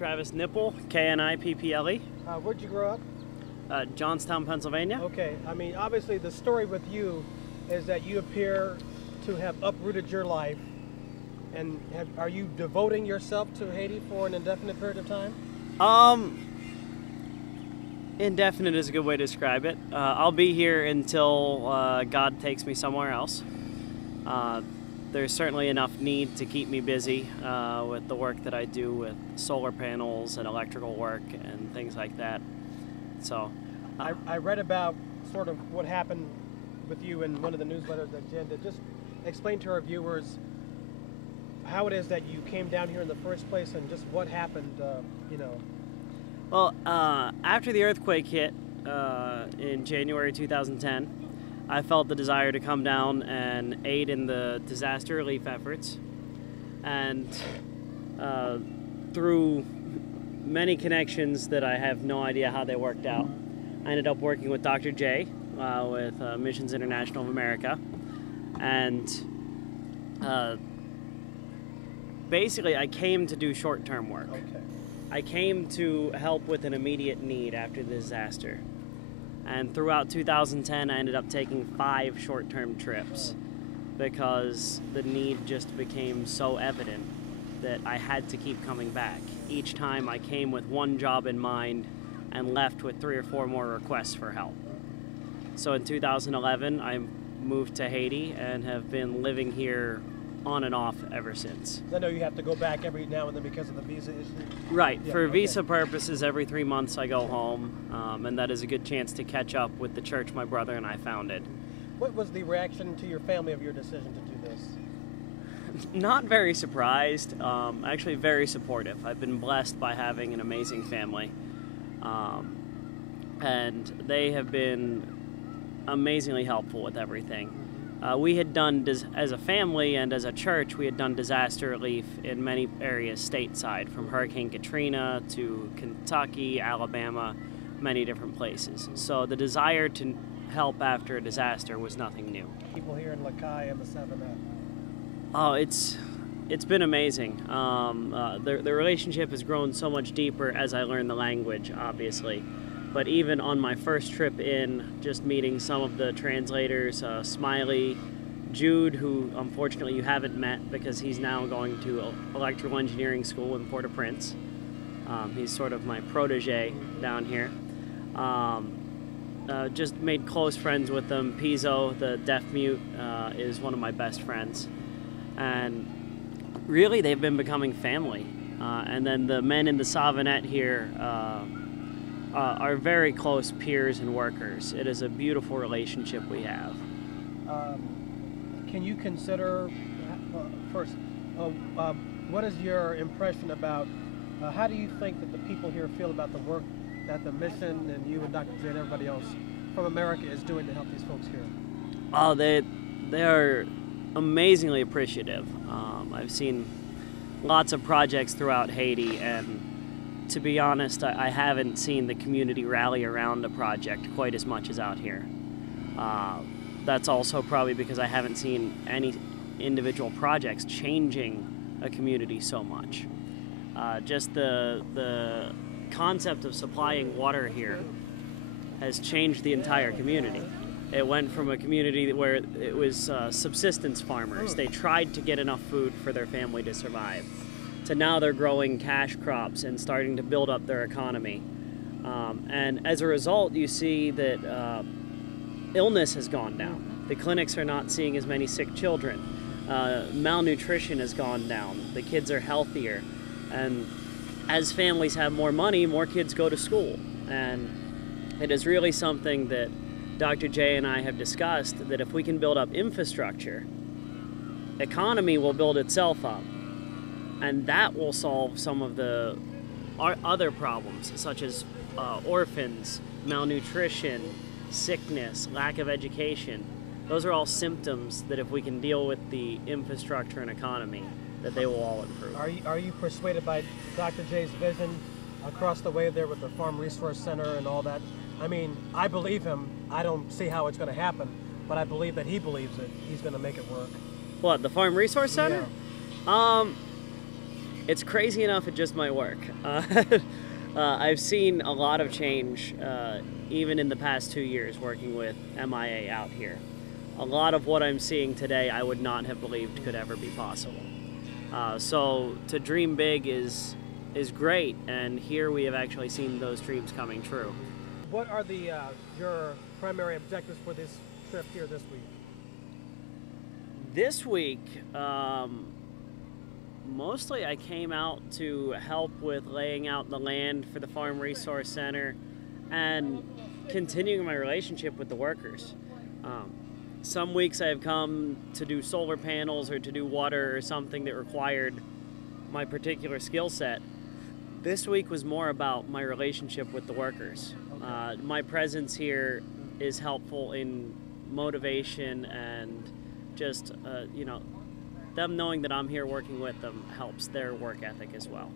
Travis Knipple, Knipple. Where'd you grow up? Johnstown, Pennsylvania. Okay, I mean, obviously the story with you is that you appear to have uprooted your life, and are you devoting yourself to Haiti for an indefinite period of time? Indefinite is a good way to describe it. I'll be here until God takes me somewhere else. There's certainly enough need to keep me busy with the work that I do with solar panels and electrical work and things like that. So, I read about sort of what happened with you in one of the newsletters that Jen did. Just explain to our viewers how it is that you came down here in the first place and just what happened, you know. Well, after the earthquake hit in January 2010, I felt the desire to come down and aid in the disaster relief efforts. And through many connections that I have no idea how they worked out, I ended up working with Dr. J with Missions International of America. And basically, I came to do short-term work. Okay. I came to help with an immediate need after the disaster. And throughout 2010, I ended up taking 5 short-term trips because the need just became so evident that I had to keep coming back. Each time I came with one job in mind and left with 3 or 4 more requests for help. So in 2011, I moved to Haiti and have been living here on and off ever since. I know you have to go back every now and then because of the visa issue. Right. Yeah, For okay. visa purposes, every 3 months I go home, and that is a good chance to catch up with the church my brother and I founded. What was the reaction to your family of your decision to do this? Not very surprised, actually very supportive. I've been blessed by having an amazing family, and they have been amazingly helpful with everything. We had done, as a family and as a church, we had done disaster relief in many areas stateside, from Hurricane Katrina to Kentucky, Alabama, many different places. So the desire to help after a disaster was nothing new. People here in Lakai and the Savanette. Oh, it's been amazing. The relationship has grown so much deeper as I learned the language, obviously. But even on my first trip in, just meeting some of the translators, Smiley, Jude, who unfortunately you haven't met because he's now going to electrical engineering school in Port-au-Prince. He's sort of my protege down here. Just made close friends with them. Pizzo, the deaf mute, is one of my best friends. And really, they've been becoming family. And then the men in the Savanette here are very close peers and workers. It is a beautiful relationship we have. Can you consider, first, what is your impression about, how do you think that the people here feel about the work that the mission and you and Dr. J and everybody else from America is doing to help these folks here? Oh, they are amazingly appreciative. I've seen lots of projects throughout Haiti, and to be honest, I haven't seen the community rally around a project quite as much as out here. That's also probably because I haven't seen any individual projects changing a community so much. Just the concept of supplying water here has changed the entire community. It went from a community where it was subsistence farmers. They tried to get enough food for their family to survive, to now they're growing cash crops and starting to build up their economy. And as a result, you see that illness has gone down. The clinics are not seeing as many sick children. Malnutrition has gone down. The kids are healthier. And as families have more money, more kids go to school. And it is really something that Dr. J and I have discussed, that if we can build up infrastructure, economy will build itself up. And that will solve some of the other problems, such as orphans, malnutrition, sickness, lack of education. Those are all symptoms that if we can deal with the infrastructure and economy, that they will all improve. Are you persuaded by Dr. J's vision across the way there with the Farm Resource Center and all that? I mean, I believe him. I don't see how it's going to happen, but I believe that he believes it. He's going to make it work. What, the Farm Resource Center? Yeah. It's crazy enough it just might work. I've seen a lot of change even in the past 2 years working with MIA out here. A lot of what I'm seeing today I would not have believed could ever be possible. So to dream big is great, and here we have actually seen those dreams coming true. What are the your primary objectives for this trip here this week? This week, mostly I came out to help with laying out the land for the Farm Resource Center and continuing my relationship with the workers. Some weeks I have come to do solar panels or to do water or something that required my particular skill set. This week was more about my relationship with the workers. My presence here is helpful in motivation, and just, them knowing that I'm here working with them helps their work ethic as well.